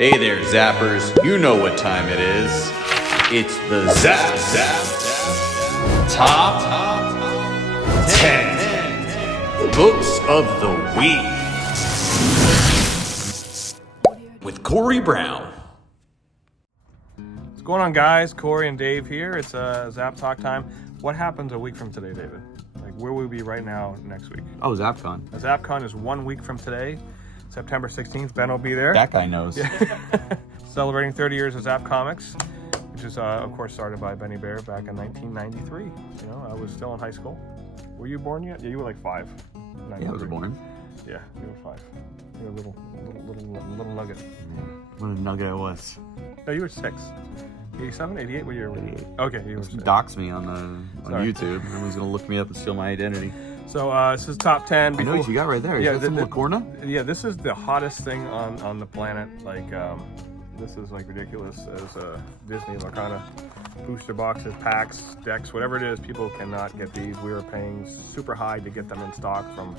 Hey there, Zappers. You know what time it is. It's the Zapp Top 10 Books of the Week with Corey Brown. What's going on, guys? Corey and Dave here. It's Zapp Talk time. What happens a week from today, David? Like, where will we be right now next week? Oh, ZappCon. ZappCon is 1 week from today, September 16th. Ben will be there. That guy knows. Celebrating 30 years of Zapp Comics, which is, of course, started by Benny Bear back in 1993. You know, I was still in high school. Were you born yet? Yeah, you were like 5. Yeah, I was born. Yeah, you were 5. You were a little nugget. What a nugget I was. No, you were 6. 87, 88? What year were you? Okay, you were 6. Dox me on YouTube. Everyone's gonna look me up and steal my identity. So this is top 10. I know what you got right there. Yeah, Is that some Lacorna? Yeah, this is the hottest thing on the planet. Like, this is like ridiculous. As Disney Lacorna booster boxes, packs, decks, whatever it is, people cannot get these. We are paying super high to get them in stock from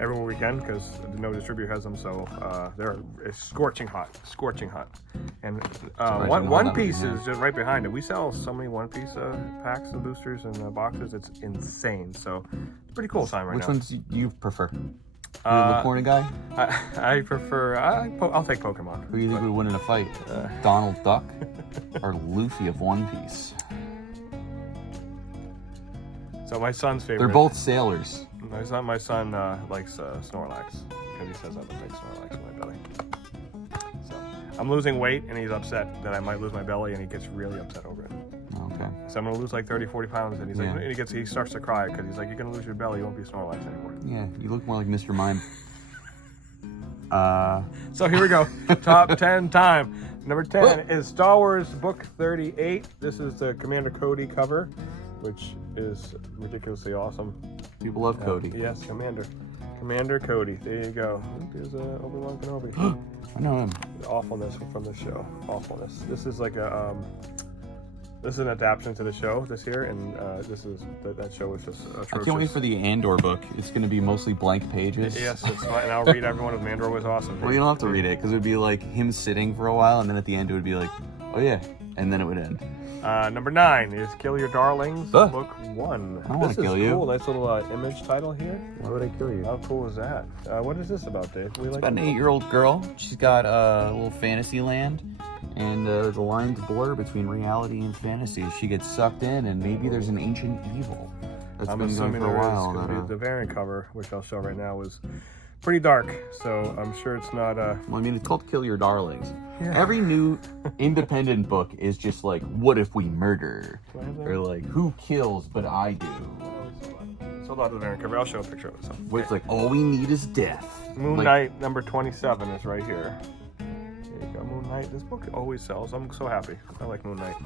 everywhere we can because no distributor has them. So they're scorching hot. And One Piece is just right behind it. We sell so many One Piece packs and boosters and boxes. It's insane. So it's a pretty cool time right now. Which ones do you prefer? You a Lacorna guy? I prefer. I'll take Pokemon. Who do you think would win in a fight? Donald Duck or Luffy of One Piece? So my son's favorite. They're both sailors. My son likes Snorlax because he says I have a big Snorlax in my belly. So I'm losing weight and he's upset that I might lose my belly and he gets really upset over it. Okay. So I'm gonna lose like 30, 40 pounds and he's like, and he starts to cry because he's like, you're gonna lose your belly, you won't be Snorlax anymore. Yeah, you look more like Mr. Mime. So here we go. Top 10 time. Number 10 is Star Wars Book 38. This is the Commander Cody cover, which is ridiculously awesome. People love Cody. Yes, Commander Cody. There you go. There's Obi-Wan Kenobi. I know him. The awfulness from the show. Awfulness. This is like this is an adaptation to the show this year, and that show was just atrocious. I can't wait for the Andor book. It's going to be mostly blank pages. Yes, it's fine. And I'll read every one of them. Andor was awesome. Well, you don't have to read it, because it would be like him sitting for a while, and then at the end it would be like, oh yeah, and then it would end. Number 9 is Kill Your Darlings, Book 1. I don't want to kill you. Cool. Nice little image title here. Why would I kill you? How cool is that? What is this about, Dave? It's about an 8-year-old girl. She's got a little fantasy land, and the lines blur between reality and fantasy. She gets sucked in, and maybe there's an ancient evil that's been going for a while. The variant cover, which I'll show right now, is pretty dark, so I'm sure it's not. Well, I mean, it's called Kill Your Darlings. Yeah. Every new independent book is just like, what if we murder? Or like, who kills but I do? It's a lot of the variant cover. I'll show a picture of it. Where it's like, all we need is death. Moon Knight number 27 is right here. There you go, Moon Knight. This book always sells. I'm so happy. I like Moon Knight.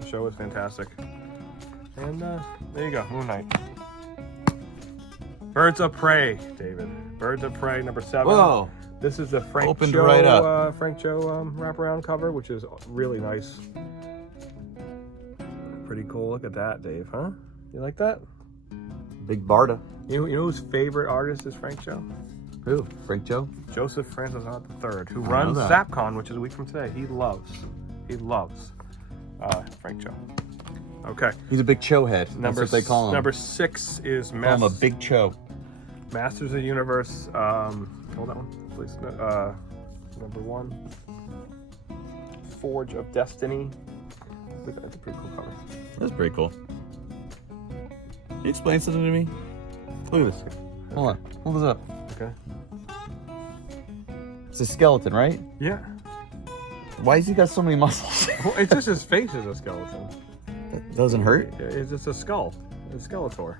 The show is fantastic. And there you go, Moon Knight. Birds of Prey, David. Birds of Prey, number 7. Whoa. This is the Frank Opened Cho, right up. Frank Cho wraparound cover, which is really nice. Pretty cool. Look at that, Dave, huh? You like that? Big Barda. You know whose favorite artist is Frank Cho? Who? Frank Joe? Joseph Francis III, who runs ZappCon, which is a week from today. He loves Frank Cho. Okay. He's a big Cho head. That's what they call him. Number 6 is Call him a big Cho. Masters of the Universe. Hold that one, please. Number 1. Forge of Destiny. That's a pretty cool cover. That's pretty cool. Can you explain something to me? Look at this. Hold on. Hold this up. Okay. It's a skeleton, right? Yeah. Why has he got so many muscles? Well, it's just his face is a skeleton. That doesn't hurt? It's just a skull. It's a Skeletor.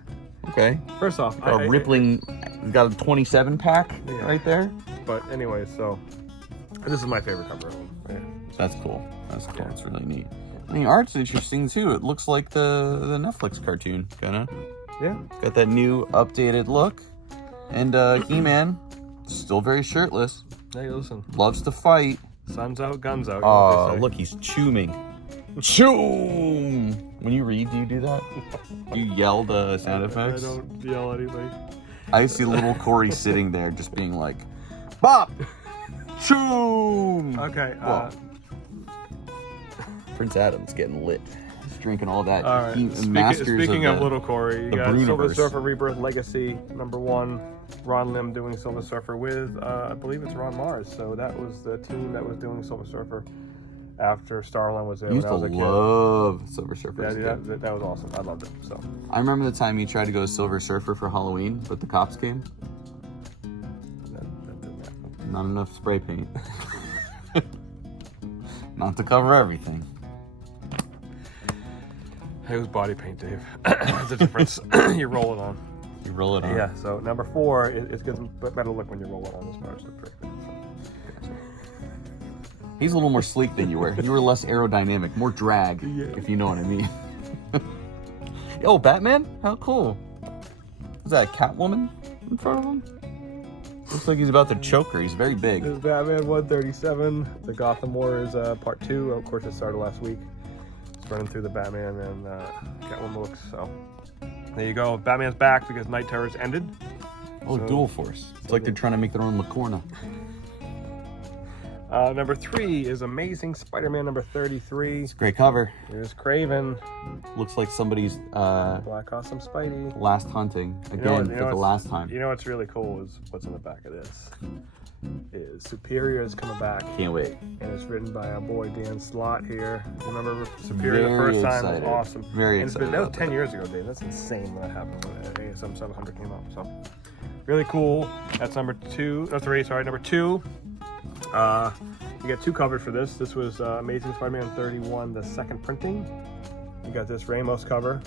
Okay. First off, Got he's got a 27 pack right there. But anyway, so this is my favorite cover of him. Yeah. That's cool. That's cool. It's really neat. I mean, art's interesting too. It looks like the Netflix cartoon, kind of. Yeah. Got that new updated look. And He-Man, still very shirtless. Hey, listen. Loves to fight. Sun's out, guns out. Oh, look, he's chooming. Choom! When you read, do you do that? You yell the sound effects? I don't yell anything. I see little Corey sitting there just being like, Bop! Shoom! Okay. Whoa. Prince Adam's getting lit. He's drinking all that. All right. Speaking of Little Corey, you got Silver Surfer Rebirth Legacy #1. Ron Lim doing Silver Surfer with, I believe it's Ron Mars. So that was the team that was doing Silver Surfer after Starline was there. I used to love Silver Surfer. Yeah, that was awesome. I loved it. So I remember the time you tried to go Silver Surfer for Halloween, but the cops came. that didn't happen. Not enough spray paint. Not to cover everything. It was body paint, Dave. There's a difference. You roll it on. You roll it on. Yeah, so #4, it gets better look when you roll it on as far as the trick. He's a little more sleek than you were. You were less aerodynamic, more drag, if you know what I mean. Oh, Batman? How cool. Is that a Catwoman in front of him? Looks like he's about to choke her. He's very big. This is Batman 137, the Gotham Wars Part 2. Of course, it started last week. It's running through the Batman and Catwoman books, so... There you go. Batman's back because Night Terrors ended. Oh, so, Dual Force. It's like they're trying to make their own Lacorna. #3 is Amazing Spider-Man #33. It's a great cover. There's Craven. Looks like somebody's Black Awesome Spidey. last hunting again for the last time. You know what's really cool is what's on the back of this. Is Superior is coming back. Can't wait. And it's written by our boy Dan Slott here. Remember Superior the first time? It was awesome. Very excited. That was 10 years ago, Dave. That's insane when that happened when ASM 700 came out. So really cool. That's #2. That's #3. Sorry, #2. You get 2 covers for this. This was Amazing Spider-Man 31, the second printing. You got this Ramos cover.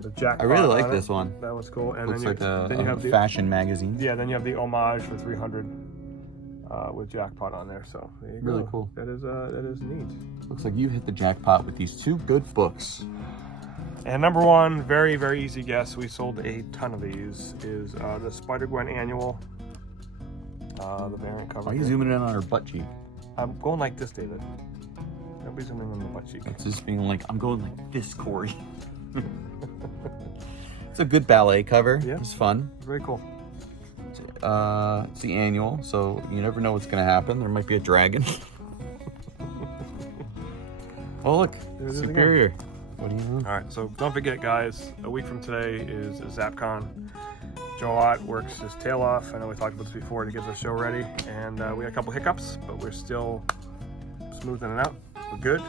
The Jack. I really like this one. That was cool. And looks then you have the fashion magazine. Yeah, then you have the homage for 300 with Jackpot on there. So there you go. Really cool. That is neat. Looks like you hit the jackpot with these 2 good books. And #1, very, very easy guess. We sold a ton of these. Is the Spider-Gwen Annual. The variant cover. Why are you zooming in on her butt cheek? I'm going like this, David. Nobody's zooming in on the butt cheek. It's just being like, I'm going like this, Corey. It's a good ballet cover. Yeah. It's fun. Very cool. It's the annual, so you never know what's going to happen. There might be a dragon. Oh, look. Superior. What do you know? All right, so don't forget, guys, a week from today is ZappCon. Joe Ott works his tail off. I know we talked about this before to get the show ready, and we had a couple hiccups, but we're still smoothing it out. We're good,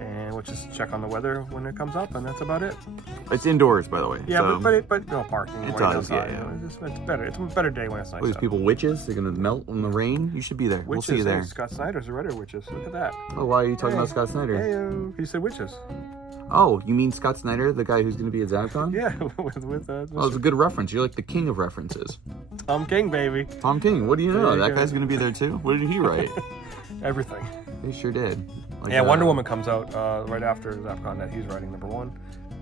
and we'll just check on the weather when it comes up, and that's about it. It's indoors, by the way. Yeah, so. but no parking. It does, yeah. You know, it's better. It's a better day when it's nice. These out. people witches? They're gonna melt in the rain? You should be there. Witches, we'll see you there. Hey, Scott Snyder's a writer witches. Look at that. Oh, why are you talking about Scott Snyder? Hey, he said witches. Oh, you mean Scott Snyder, the guy who's going to be at ZappCon? Yeah, with Oh, it's a good reference. You're like the king of references. Tom King, baby. Tom King, what do you know? There you That go. guy's going to be there too? What did he write? Everything. He sure did. Like, Yeah, Wonder Woman comes out right after ZappCon that he's writing #1.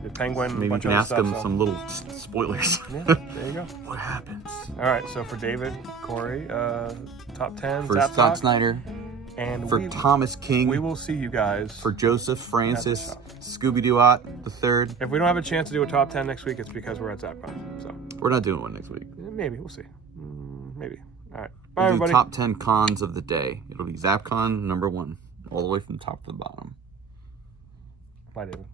The Penguin, Maybe you bunch can of ask stuff, him so- some little spoilers. Yeah, there you go. What happens? All right, so for David, Corey, top 10, For Zap Scott Talk, Snyder, and for Thomas King, we will see you guys. for Joseph Francis, shop. Scooby-Doo the third. If we don't have a chance to do a top 10 next week, it's because we're at ZappCon. So We're not doing one next week. maybe we'll see. Maybe. All right. Bye, We'll do everybody. top 10 cons of the day. It'll be ZappCon #1, all the way from top to the bottom. Bye, David.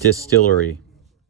Distillery.